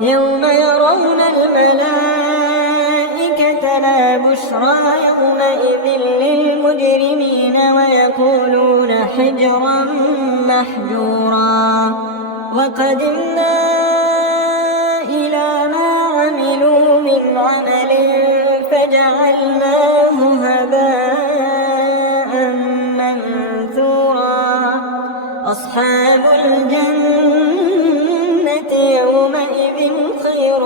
يوم يرون الملائكة لا بشرى يومئذ للمجرمين ويقولون حجرا محجورا وقدمنا إلى ما عملوا من عمل فجعلناه هباء منثورا أصحاب الجنة يومئذ خير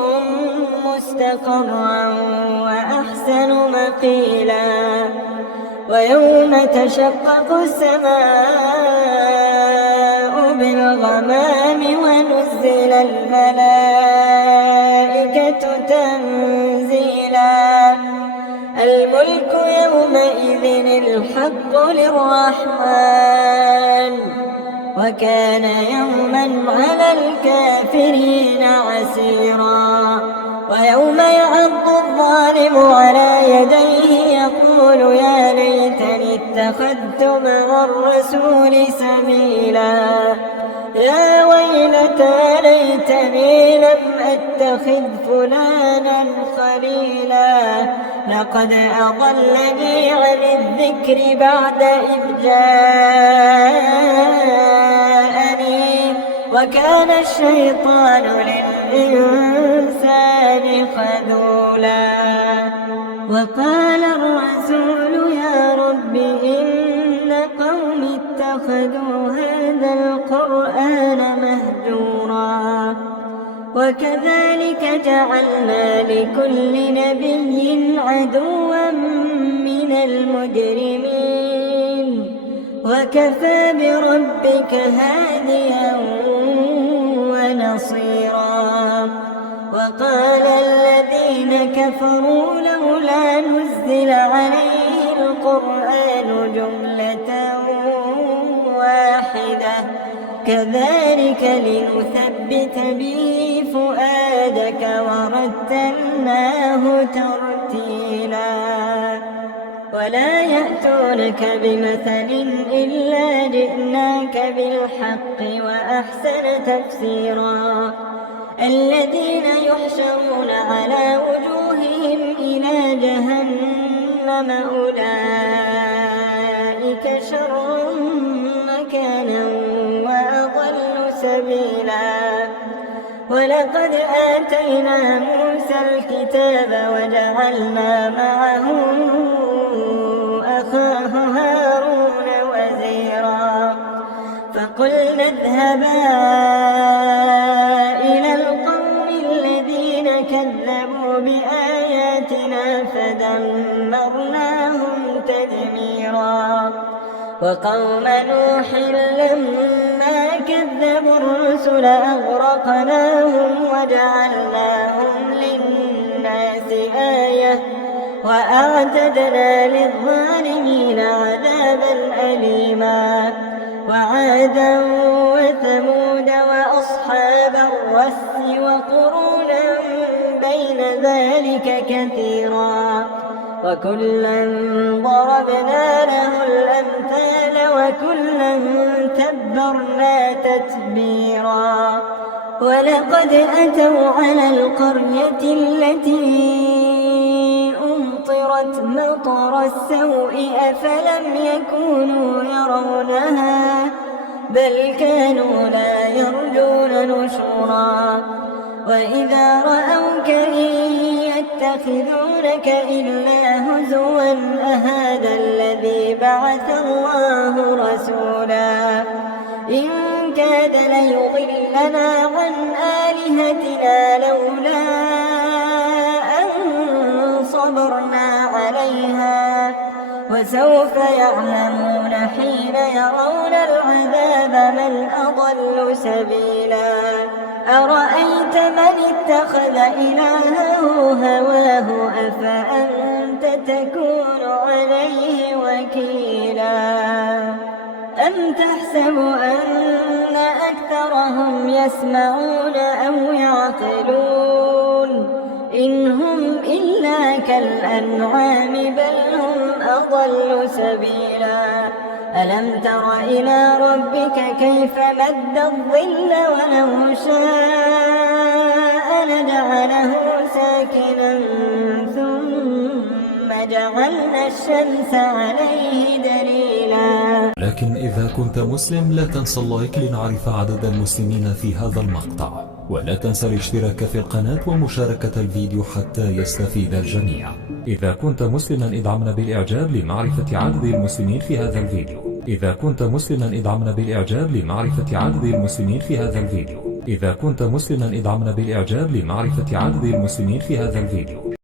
مستقرا وأحسن مقيلا ويوم تشقق السماء بالغمام ونزل الملائكة تنزيلا الملك يومئذ الحق للرحمن وكان يوما على الكافرين عسيرا ويوم يعض الظالم على يديه يقول يا ليتني اتخذت مع الرسول سبيلا يا ويلتى ليتني لم أتخذ فلانا خليلا لقد أضلني عن الذكر بعد إذ جاءني وكان الشيطان للإنسان خذولا وقال الرسول يا رب إن قوم اتخذوا هذا القرآن مهجورا وكذلك جعلنا لكل نبي عدوا من المجرمين وكفى بربك هاديا ونصيرا وقال الذين كفروا لولا نزل عليه القرآن جملة واحدة كذلك لنثبت به فؤادك ورتلناه ترتيلا ولا يأتونك بمثل إلا جئناك بالحق وأحسن تفسيرا الذين يحشرون على وجوههم إلى جهنم أولئك شر مكانا وأضل سبيلا ولقد آتينا موسى الكتاب وجعلنا معه أخاه هارون وزيرا فقلنا اذهبا إلى القوم الذين كذبوا بآياتنا فدمرناهم تدميرا وقوم نوح لما كذبوا الرسل أغرقناهم وجعلناهم للناس آية وأعتدنا للظالمين عذابا أليما وعادا وثمود وأصحاب الرس وقرونا بين ذلك كثيرا وكلا ضربنا له الأمثال وكلا تبرنا تتبيرا ولقد أتوا على القرية التي أمطرت مطر السوء أفلم يكونوا يرونها بل كانوا لا يرجون نشورا وإذا رأوك إن يتخذونك إلا هزوا أهذا الذي بعث الله رسولا إن كاد ليضلنا عن آلهتنا لولا أن صبرنا عليها وسوف يعلمون حين يرون العذاب من أضل سبيلا أرأيت من اتخذ إلهه هواه أفأنت تكون عليه وكيلا أم تحسب أن أكثرهم يسمعون أو يعقلون إن هم إلا كالأنعام بل هم أضل سبيلا ألم تر إلى ربك كيف مد الظل ولو شاء فجعله ساكنا ثم جعلنا الشمس عليه دليلا. لكن إذا كنت مسلم لا تنسى اللايك لنعرف عدد المسلمين في هذا المقطع، ولا تنسى الاشتراك في القناة ومشاركة الفيديو حتى يستفيد الجميع. إذا كنت مسلما ادعمنا بالإعجاب لمعرفة عدد المسلمين في هذا الفيديو. إذا كنت مسلما ادعمنا بالإعجاب لمعرفة عدد المسلمين في هذا الفيديو. إذا كنت مسلما ادعمنا بالإعجاب لمعرفة عدد المسلمين في هذا الفيديو.